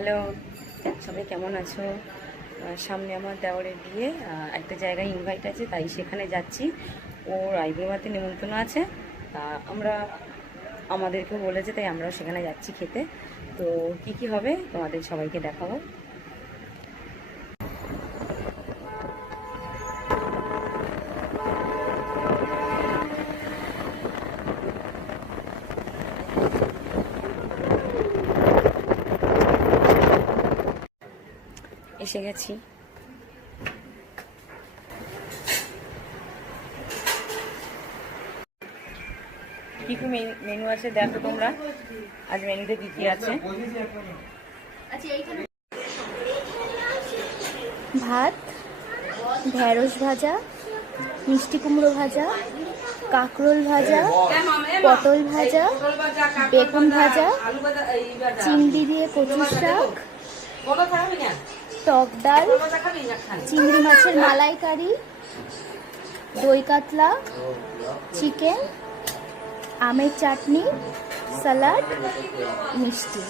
Hello, সবাই কেমন আছো? সামনে আমার দেওরের বিয়ে, একটা জায়গায় ইনভাইট আছে, তাই সেখানে যাচ্ছি। ওর আইবুড়োভাতে নিমন্ত্রণ আছে, তা আমাদেরকেও বলেছে, তাই আমরাও সেখানে যাচ্ছি খেতে। তো কি কি হবে তোমাদের সবাইকে দেখাবো। এসে গেছি। কি কি মেনু আছে দেখো তোমরা, আজ মেনুতে কি কি আছে। ভাত, ঢেঁড়স ভাজা, মিষ্টি কুমড়ো ভাজা, কাঁকরোল ভাজা, পটল ভাজা, বেগুন ভাজা, চিংড়ি দিয়ে কচুর শাক, টক ডাল, চিংড়ি মাছের মালাইকারি, দই কাতলা, চিকেন, আমের চাটনি, স্যালাড, মিষ্টি।